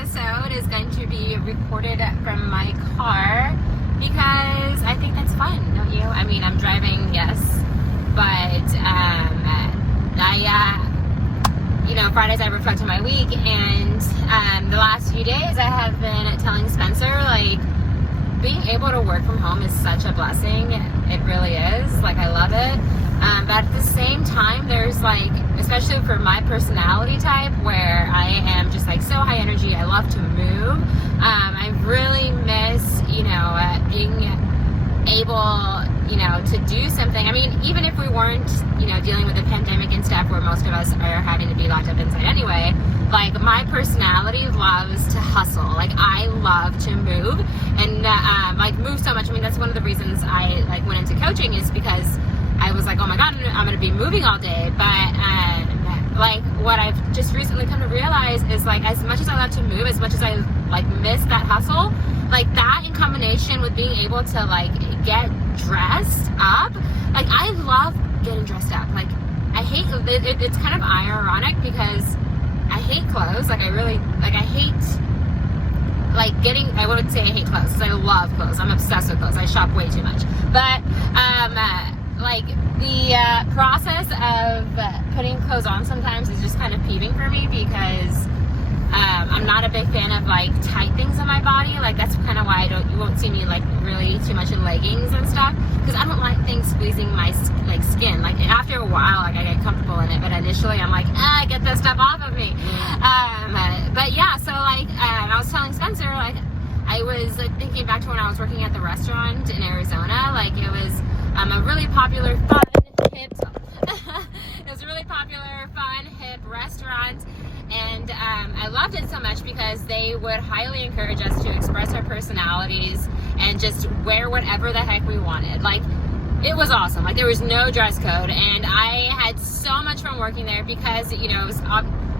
episode is going to be recorded from my car because I think that's fun, don't you? I mean, I'm driving, yes, but Fridays I reflect on my week, and the last few days I have been telling Spencer, like, being able to work from home is such a blessing. It really is. Like, I love it. But at the same time, there's like, especially for my personality type, where I am just like so high energy, I love to move. I really miss, being able, to do something. I mean, even if we weren't, dealing with the pandemic and stuff where most of us are having to be locked up inside anyway, like, my personality loves to hustle. Like, I love to move and, move so much. I mean, that's one of the reasons I, went into coaching, is because I was like, oh my God, I'm going to be moving all day. But, what I've just recently come to realize is, as much as I love to move, as much as I, miss that hustle, that in combination with being able to, get dressed up, I love getting dressed up. I hate, it's kind of ironic because I hate clothes. I hate, I wouldn't say I hate clothes, because I love clothes. I'm obsessed with clothes. I shop way too much. But, the process of putting clothes on sometimes is just kind of peeving for me, because I'm not a big fan of tight things on my body. That's kind of why you won't see me really too much in leggings and stuff, because I don't like things squeezing my skin. After a while, I get comfortable in it, but initially I'm like, get this stuff off of me. But yeah, so I was telling Spencer, I was thinking back to when I was working at the restaurant in Arizona. It was a really popular, fun, hip it was a really popular, fun, hip restaurant, and I loved it so much because they would highly encourage us to express our personalities and just wear whatever the heck we wanted. It was awesome. There was no dress code, and I had so much fun working there because, it was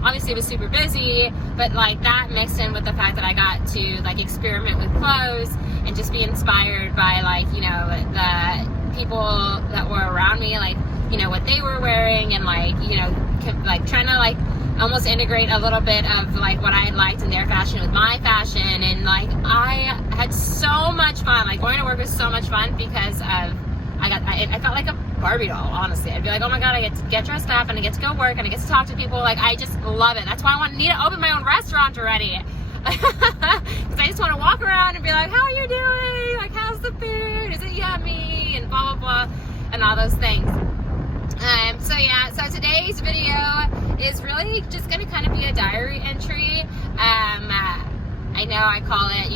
obviously it was super busy, but that mixed in with the fact that I got to experiment with clothes and just be inspired by the people that were around me, what they were wearing, and trying to almost integrate a little bit of what I liked in their fashion with my fashion. And I had so much fun. Going to work was so much fun because of I felt like a Barbie doll, honestly. I'd be like, oh my God, I get to get dressed up and I get to go work and I get to talk to people. I just love it. That's why I need to open my own restaurant already. Because I just want to walk around and be like, how are you doing? How's the food? Is it yummy? And blah, blah, blah, and all those things. So today's video is really just going to kind of be a diary entry. I know I call it,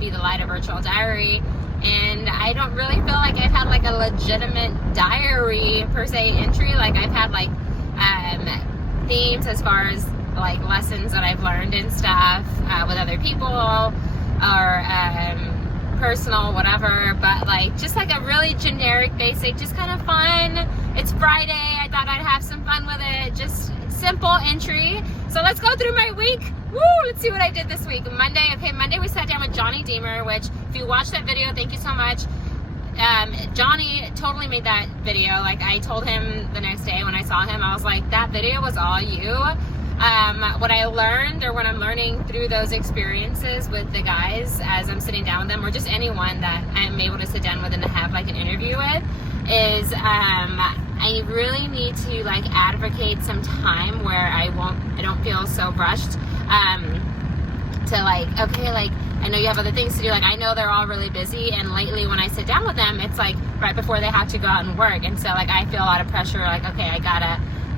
Be the Light, a virtual diary. And I don't really feel like I've had a legitimate diary per se entry. I've had themes as far as lessons that I've learned and stuff with other people, or personal, whatever, but just a really generic, basic, just kind of fun. It's Friday, I thought I'd have some fun with it, just simple entry. So let's go through my week. Woo, let's see what I did this week. Monday we sat down with Johnny Deemer, which if you watched that video, thank you so much. Johnny totally made that video. I told him the next day when I saw him, I was like, that video was all you. What I learned, or what I'm learning through those experiences with the guys as I'm sitting down with them, or just anyone that I'm able to sit down with and to have an interview with, is I really need to advocate some time where I don't feel so rushed to okay, I know you have other things to do. I know they're all really busy, and lately when I sit down with them, it's right before they have to go out and work, and so I feel a lot of pressure. Okay,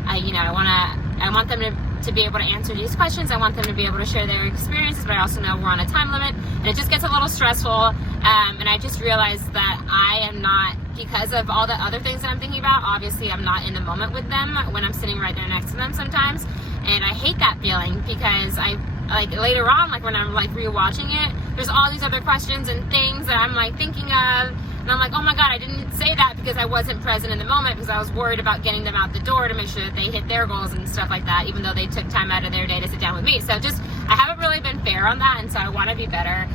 I want them to be able to answer these questions. I want them to be able to share their experiences, but I also know we're on a time limit, and it just gets a little stressful. And I just realized that I am not, because of all the other things that I'm thinking about, obviously I'm not in the moment with them when I'm sitting right there next to them sometimes. And I hate that feeling, because I later on, when I'm rewatching it, there's all these other questions and things that I'm thinking of, and I'm like, oh my God, I didn't say that because I wasn't present in the moment, because I was worried about getting them out the door to make sure that they hit their goals and stuff like that, even though they took time out of their day to sit down with me. So I haven't really been fair on that, and so I want to be better.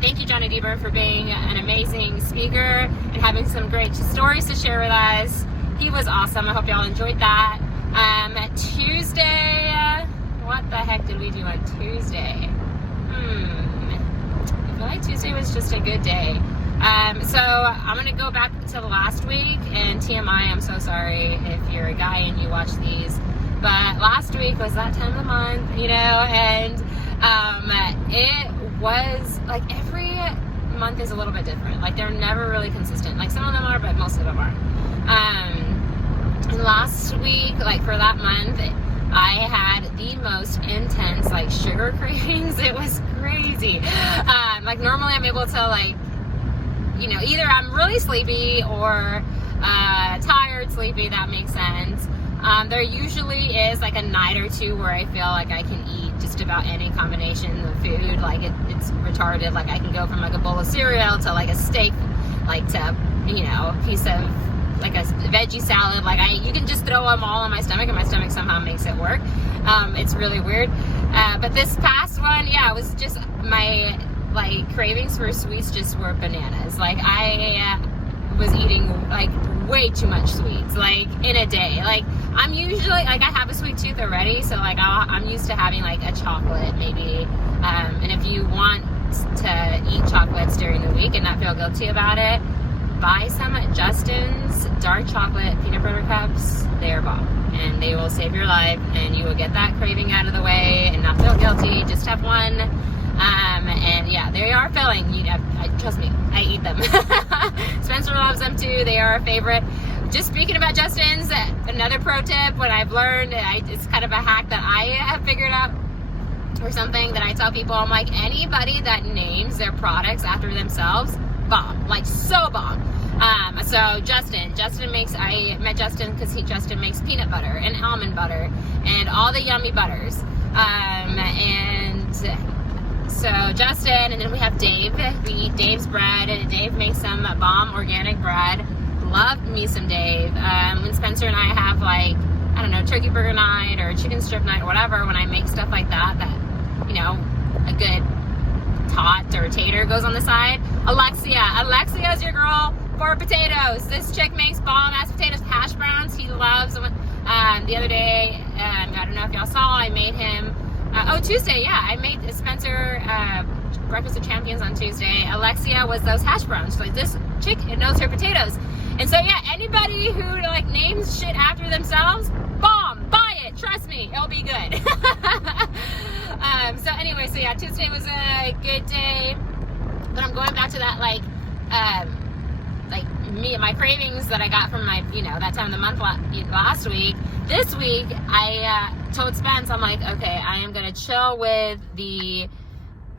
Thank you, Johnny Deemer, for being an amazing speaker and having some great stories to share with us. He was awesome. I hope y'all enjoyed that. Tuesday, what the heck did we do on Tuesday? I feel like Tuesday was just a good day. So I'm going to go back to the last week, and TMI, I'm so sorry if you're a guy and you watch these, but last week was that time of the month, you know, and it was like every month is a little bit different. Like they're never really consistent. Like some of them are, but most of them aren't. And last week, like for that month, I had the most intense like sugar cravings. It was crazy. Like normally I'm able to like, you know, either I'm really sleepy or tired, sleepy, that makes sense. There usually is like a night or two where I feel like I can eat just about any combination of food. Like it's retarded. Like I can go from like a bowl of cereal to like a steak, like to, you know, a piece of like a veggie salad. Like you can just throw them all on my stomach and my stomach somehow makes it work. It's really weird. But this past one, yeah, it was just my like cravings for sweets just were bananas. Like I was eating like way too much sweets, like in a day. Like I'm usually like I have a sweet tooth already, so like I'm used to having like a chocolate maybe. And if you want to eat chocolates during the week and not feel guilty about it, buy some Justin's dark chocolate peanut butter cups. They are bomb, and they will save your life, and you will get that craving out of the way and not feel guilty. Just have one. And yeah, they are filling. You know, trust me, I eat them. Spencer loves them too. They are a favorite. Just speaking about Justin's, another pro tip, what I've learned, it's kind of a hack that I have figured out, or something that I tell people. I'm like, anybody that names their products after themselves, bomb, like so bomb. So Justin makes, I met Justin because Justin makes peanut butter and almond butter and all the yummy butters. And so Justin, and then we have Dave. We eat Dave's bread, and Dave makes some bomb organic bread. Love me some Dave. When Spencer and I have like, I don't know, turkey burger night or chicken strip night or whatever, when I make stuff like that, you know, a good tot or tater goes on the side. Alexia is your girl for potatoes. This chick makes bomb ass potatoes, hash browns. He loves them. The other day, I don't know if y'all saw, I made him, Tuesday, yeah, I made Spencer breakfast of champions on Tuesday. Alexia was those hash browns. Like, this chick knows her potatoes. And so yeah, anybody who like names shit after themselves, bomb, buy it, trust me, it'll be good. So anyway, so yeah, Tuesday was a good day, but I'm going back to that like my cravings that I got from my, you know, that time of the month last week. This week, I told Spence, I'm like, okay, I am gonna chill with the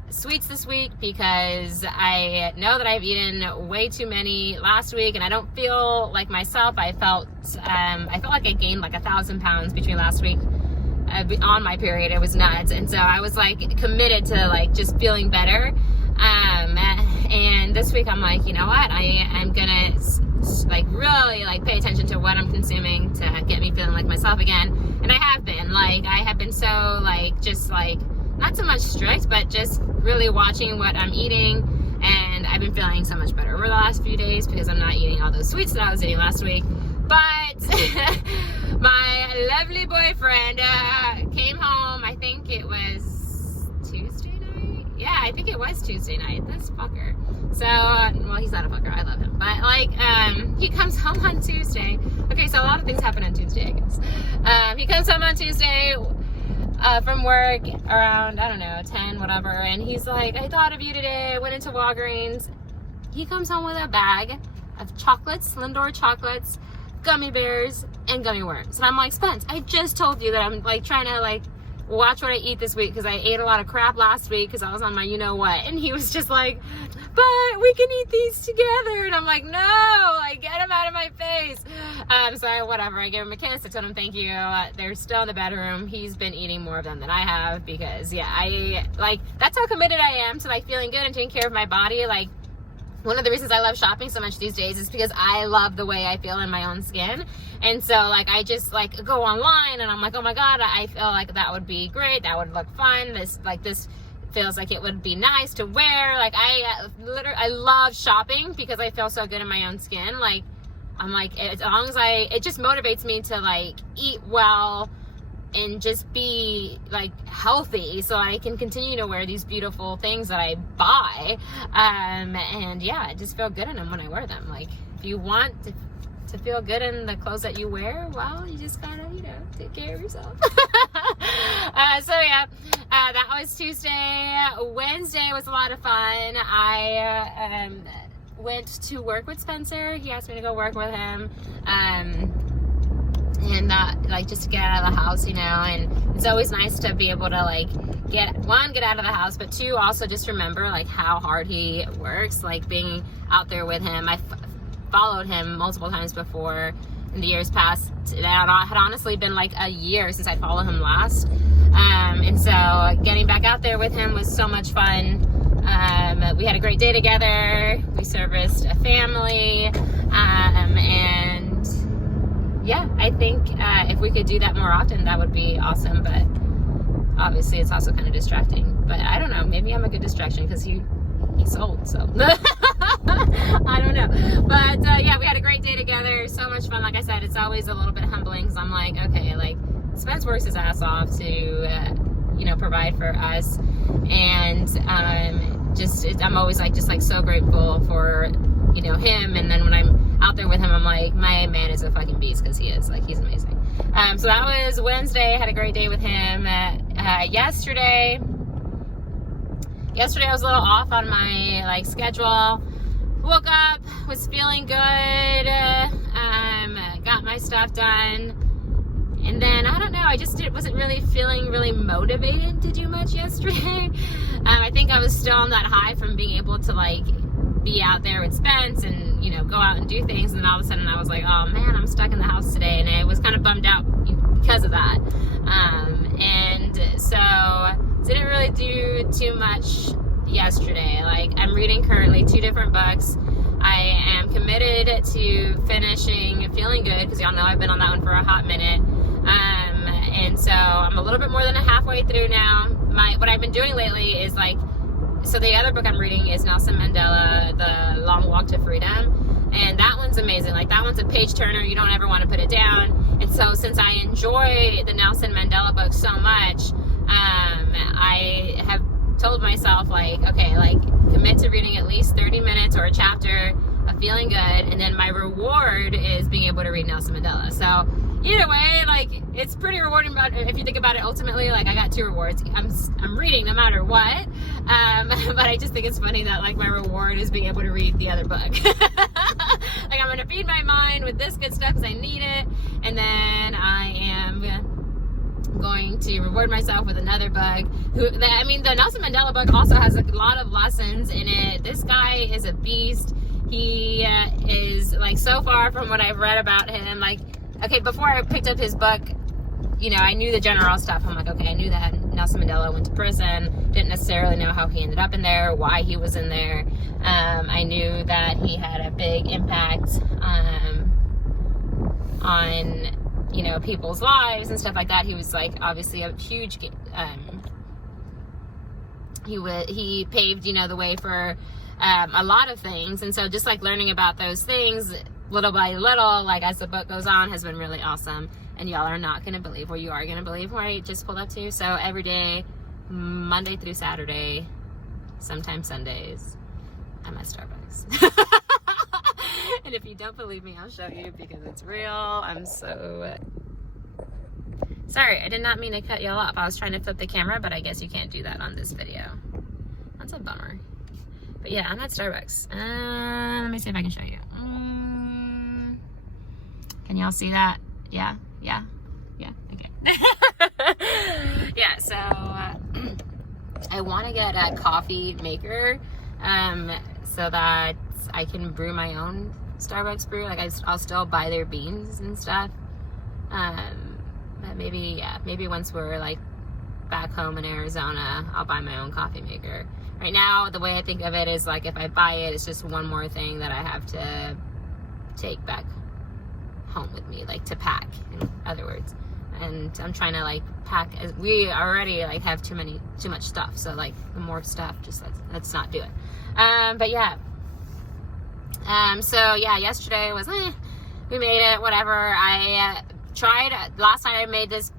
sweets this week because I know that I've eaten way too many last week, and I don't feel like myself. I felt like I gained like 1,000 pounds between last week on my period. It was nuts, and so I was like committed to like just feeling better. And this week I'm like, you know what? I'm gonna like really like pay attention to what I'm consuming to get me feeling like myself again. And I have been so like just like not so much strict, but just really watching what I'm eating, and I've been feeling so much better over the last few days because I'm not eating all those sweets that I was eating last week. But my lovely boyfriend came home, I think it was Tuesday night? Yeah, I think it was Tuesday night. This fucker. So, well, he's not a fucker, I love him. But like, he comes home on Tuesday. Okay, so a lot of things happen on Tuesday, I guess. He comes home on Tuesday from work around, I don't know, 10, whatever, and he's like, I thought of you today, I went into Walgreens. He comes home with a bag of chocolates, Lindor chocolates, gummy bears, and gummy worms. And I'm like, Spence, I just told you that I'm like trying to like watch what I eat this week because I ate a lot of crap last week because I was on my you know what. And he was just like, but we can eat these together. And I'm like, no, like get him out of my face. So whatever, I gave him a kiss. I told him thank you. They're still in the bedroom. He's been eating more of them than I have because yeah, I like, that's how committed I am to like feeling good and taking care of my body. Like, one of the reasons I love shopping so much these days is because I love the way I feel in my own skin. And so like I just like go online and I'm like, oh my God, I feel like that would be great. That would look fun. This feels like it would be nice to wear. Like I love shopping because I feel so good in my own skin. Like I'm like, as long as it just motivates me to like eat well, and just be like healthy so I can continue to wear these beautiful things that I buy. And yeah, I just feel good in them when I wear them. Like, if you want to feel good in the clothes that you wear, well, you just gotta, you know, take care of yourself. So yeah, that was Tuesday. Wednesday was a lot of fun. I went to work with Spencer. He asked me to go work with him. And like, just to get out of the house, you know, and it's always nice to be able to like get out of the house, but two, also just remember like how hard he works, like being out there with him. I followed him multiple times before in the years past. It had honestly been like a year since I followed him last. And so getting back out there with him was so much fun. We had a great day together. We serviced a family. And yeah, I think if we could do that more often, that would be awesome. But obviously it's also kind of distracting. But I don't know, maybe I'm a good distraction because he's old, so I don't know. But yeah, we had a great day together. So much fun. Like I said, it's always a little bit humbling because I'm like, okay, like Spence works his ass off to you know, provide for us, and I'm always like just like so grateful for, you know, him. And then when I'm out there with him, I'm like, my man is a fucking beast, because he is, like, he's amazing. So that was Wednesday. I had a great day with him. Yesterday I was a little off on my like schedule. Woke up, was feeling good, got my stuff done, and then I don't know, I just wasn't really feeling really motivated to do much yesterday. I think I was still on that high from being able to like be out there with Spence and, you know, go out and do things, and then all of a sudden I was like, oh man, I'm stuck in the house today, and I was kind of bummed out because of that. And so didn't really do too much yesterday. Like, I'm reading currently 2 different books. I am committed to finishing Feeling Good, because y'all know I've been on that one for a hot minute. And so I'm a little bit more than halfway through now. What I've been doing lately is like, so the other book I'm reading is Nelson Mandela, The Long Walk to Freedom. And that one's amazing. Like, that one's a page turner. You don't ever want to put it down. And so since I enjoy the Nelson Mandela book so much, I have told myself, like, okay, like, commit to reading at least 30 minutes or a chapter of Feeling Good, and then my reward is being able to read Nelson Mandela. So either way, like, it's pretty rewarding. But if you think about it, ultimately, like, I got 2 rewards. I'm reading no matter what. But I just think it's funny that like my reward is being able to read the other book. Like, I'm gonna feed my mind with this good stuff because I need it, and then I am going to reward myself with another book. I mean, the Nelson Mandela book also has a lot of lessons in it. This guy is a beast. He is, like, so far from what I've read about him. Like, okay, before I picked up his book, you know, I knew the general stuff. I'm like, okay, I knew that Nelson Mandela went to prison. Didn't necessarily know how he ended up in there, why he was in there. I knew that he had a big impact on, you know, people's lives and stuff like that. He was, like, obviously a huge, he paved, you know, the way for a lot of things. And so just like learning about those things little by little, like as the book goes on, has been really awesome. And y'all are not going to believe, or you are going to believe, where I just pulled up to. So every day, Monday through Saturday, sometimes Sundays, I'm at Starbucks. And if you don't believe me, I'll show you, because it's real. I'm so sorry. I did not mean to cut y'all off. I was trying to flip the camera, but I guess you can't do that on this video. That's a bummer. But yeah, I'm at Starbucks. Let me see if I can show you. Can y'all see that? Yeah, okay. Yeah, so I want to get a coffee maker so that I can brew my own Starbucks brew. Like, I'll still buy their beans and stuff. But maybe once we're like back home in Arizona, I'll buy my own coffee maker. Right now, the way I think of it is like, if I buy it, it's just one more thing that I have to take back home with me, like to pack, in other words. And I'm trying to like pack, as we already like have too much stuff. So like the more stuff, just let's not do it. But yeah. So yeah, yesterday was, we made it, whatever. I tried, last night I made this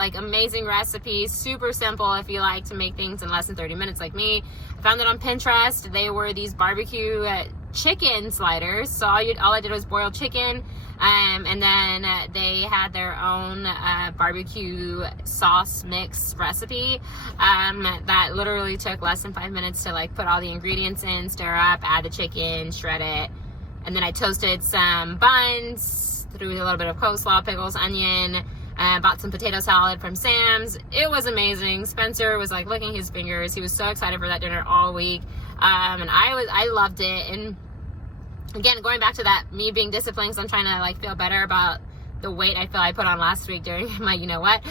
like amazing recipes, super simple if you like to make things in less than 30 minutes like me. I found it on Pinterest. They were these barbecue chicken sliders. So all I did was boil chicken, and then they had their own barbecue sauce mix recipe that literally took less than 5 minutes to like put all the ingredients in, stir up, add the chicken, shred it, and then I toasted some buns, threw a little bit of coleslaw, pickles, onion, bought some potato salad from Sam's. It was amazing. Spencer was like licking his fingers. He was so excited for that dinner all week. And I loved it. And again, going back to that, me being disciplined, so I'm trying to like feel better about the weight I feel I put on last week during my, you know what,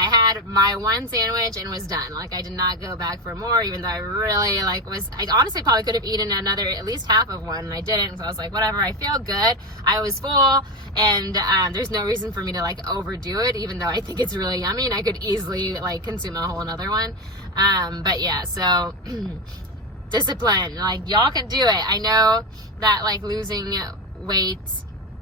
I had my one sandwich and was done. Like, I did not go back for more, even though I really I honestly probably could have eaten another, at least half of one, and I didn't. So I was like, whatever, I feel good. I was full, and there's no reason for me to like overdo it, even though I think it's really yummy and I could easily like consume a whole another one. But yeah, so discipline, like y'all can do it. I know that like losing weight,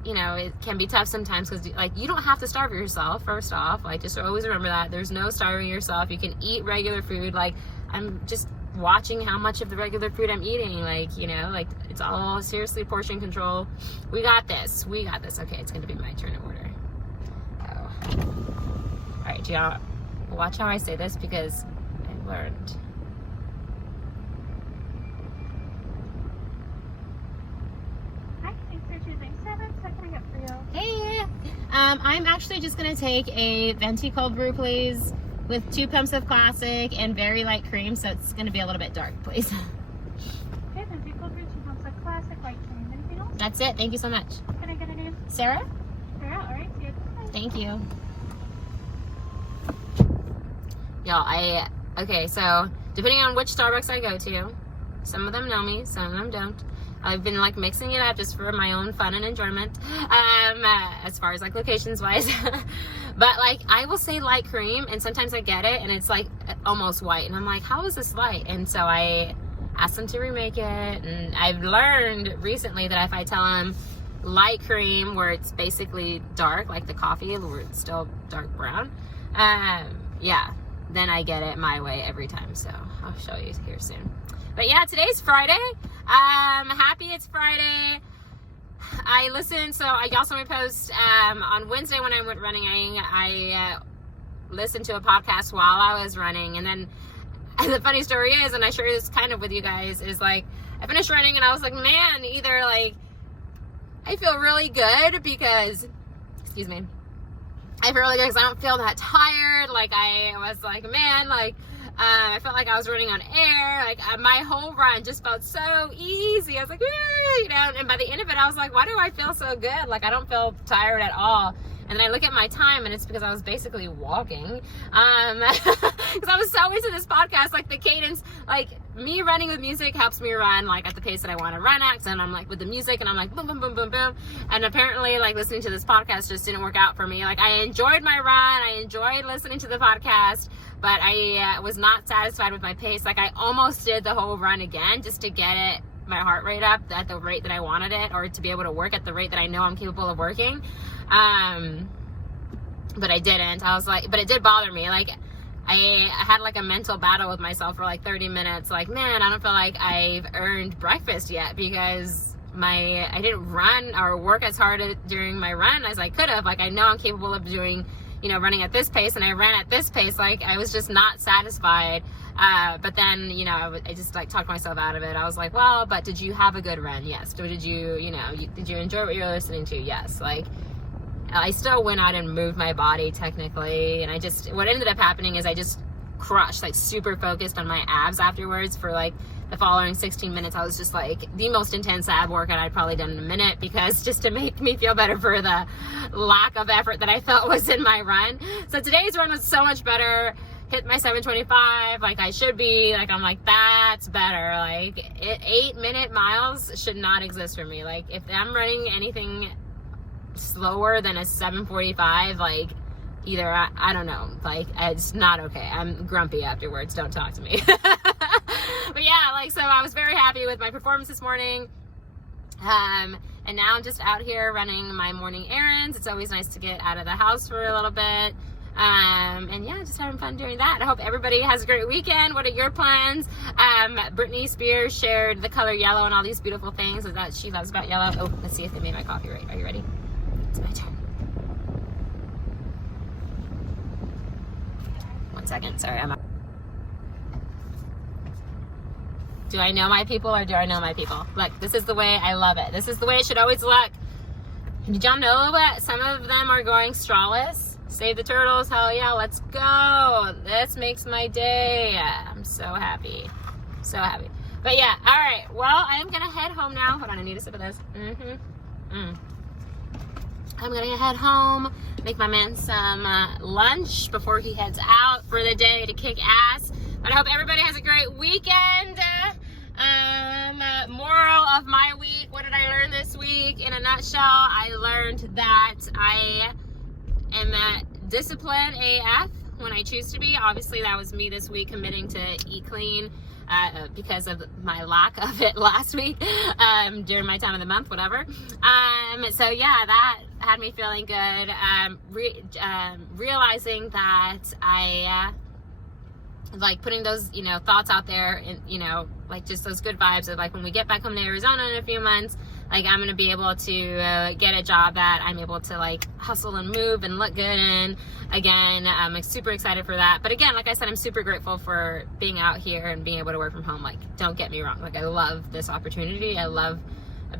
you know, it can be tough sometimes because like you don't have to starve yourself. First off, like just always remember that there's no starving yourself. You can eat regular food. Like, I'm just watching how much of the regular food I'm eating. Like, you know, like it's all seriously portion control. We got this. Okay, it's gonna be my turn to order. Oh. All right, y'all, watch how I say this because I learned. Hey, I'm actually just gonna take a venti cold brew, please, with 2 pumps of classic and very light cream, so it's gonna be a little bit dark, please. Okay, venti cold brew, 2 pumps of classic, light cream. Anything else? That's it. Thank you so much. Can I get a name? Sarah? Sarah, all right. See you. Thank you. Y'all, okay, so depending on which Starbucks I go to, some of them know me, some of them don't. I've been like mixing it up just for my own fun and enjoyment, as far as like locations wise. But like I will say light cream, and sometimes I get it and it's like almost white, and I'm like, how is this light? And so I asked them to remake it, and I've learned recently that if I tell them light cream where it's basically dark, like the coffee where it's still dark brown, yeah, then I get it my way every time. So I'll show you here soon. But yeah, today's Friday. Happy it's Friday. I listened, so I also saw my post on Wednesday when I went running. I listened to a podcast while I was running, and then the funny story is, and I share this kind of with you guys, is like I finished running and I was like, man, either like I feel really good because, excuse me, I feel really good because I don't feel that tired. Like I was like, man, like. I felt like I was running on air. Like my whole run just felt so easy. I was like, you know, and by the end of it, I was like, why do I feel so good? Like I don't feel tired at all. And then I look at my time, and it's because I was basically walking. Because I was so into this podcast, like the cadence, like me running with music helps me run like at the pace that I want to run at. And I'm like with the music, and I'm like boom, boom, boom, boom, boom. And apparently, like listening to this podcast just didn't work out for me. Like I enjoyed my run, I enjoyed listening to the podcast, but I was not satisfied with my pace. Like I almost did the whole run again just to get it, my heart rate up at the rate that I wanted it, or to be able to work at the rate that I know I'm capable of working. But I didn't. I was like, but it did bother me. Like I had like a mental battle with myself for like 30 minutes. Like, man, I don't feel like I've earned breakfast yet because I didn't run or work as hard during my run as I could have. Like I know I'm capable of doing, you know, running at this pace, and I ran at this pace. Like I was just not satisfied. But then, you know, I just like talked myself out of it. I was like, well, but did you have a good run? Yes. Did you, you know, did you enjoy what you were listening to? Yes. Like I still went out and moved my body technically. And what ended up happening is I just crushed, like super focused on my abs afterwards for like the following 16 minutes. I was just like the most intense ab workout I'd probably done in a minute, because just to make me feel better for the lack of effort that I felt was in my run. So today's run was so much better. Hit my 7:25 like I should be. Like I'm like, that's better. Like 8-minute miles should not exist for me. Like if I'm running anything slower than a 7:45, like either I don't know, like it's not okay. I'm grumpy afterwards. Don't talk to me. But yeah, like so I was very happy with my performance this morning. And now I'm just out here running my morning errands. It's always nice to get out of the house for a little bit. And yeah, just having fun doing that. I hope everybody has a great weekend. What are your plans? Britney Spears shared the color yellow and all these beautiful things that she loves about yellow. Oh, let's see if they made my coffee right. Are you ready? It's my turn. 1 second. Sorry, I'm out. Do I know my people or do I know my people? Look, this is the way I love it. This is the way it should always look. Did y'all know that some of them are going strawless? Save the turtles. Hell yeah, let's go. This makes my day. I'm so happy. So happy. But yeah, all right. Well, I am going to head home now. Hold on, I need a sip of this. I'm going to head home, make my man some lunch before he heads out for the day to kick ass. But I hope everybody has a great weekend. Moral of my week, what did I learn this week? In a nutshell, I learned that I am disciplined AF when I choose to be. Obviously, that was me this week committing to eat clean because of my lack of it last week during my time of the month, whatever. So yeah, that had me feeling good. Realizing that I like putting those, thoughts out there and, like just those good vibes of like when we get back home to Arizona in a few months, like I'm going to be able to get a job that I'm able to like hustle and move and look good in again. I'm like, super excited for that. But again, like I said, I'm super grateful for being out here and being able to work from home. Like, don't get me wrong. Like, I love this opportunity. I love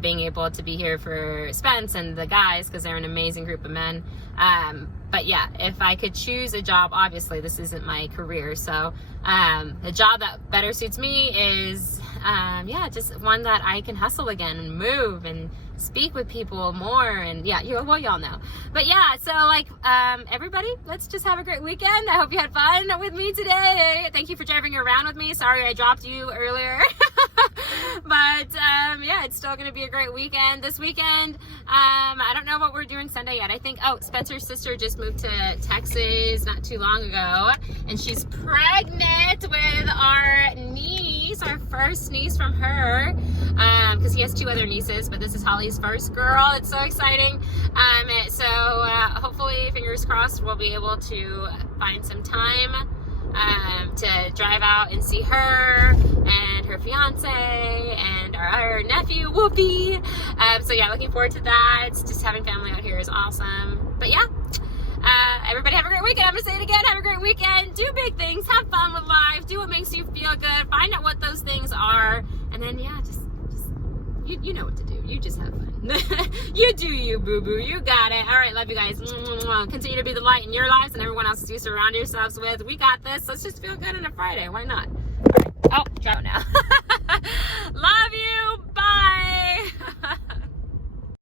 being able to be here for Spence and the guys because they're an amazing group of men. But yeah, if I could choose a job, obviously this isn't my career. So the job that better suits me is, just one that I can hustle again and move and speak with people more. And yeah, y'all know. But yeah, so like, everybody, let's just have a great weekend. I hope you had fun with me today. Thank you for driving around with me. Sorry I dropped you earlier. But yeah, it's still going to be a great weekend. This weekend, I don't know what we're doing Sunday yet. I think, Spencer's sister just moved to Texas not too long ago, and she's pregnant with our niece, our first niece from her, because he has 2 other nieces, but this is Holly's first girl. It's so exciting. So hopefully, fingers crossed, we'll be able to find some time to drive out and see her and her fiance and our nephew Whoopi. So yeah, looking forward to that. Just having family out here is awesome. But yeah, everybody have a great weekend. I'm gonna say it again. Have a great weekend. Do big things. Have fun with life. Do what makes you feel good. Find out what those things are, and then yeah, just you know what to do. You just have fun. You do you, boo-boo. You got it. All right, love you guys. Continue to be the light in your lives and everyone else you surround yourselves with. We got this. Let's just feel good on a Friday. Why not? All right. Oh, drop now.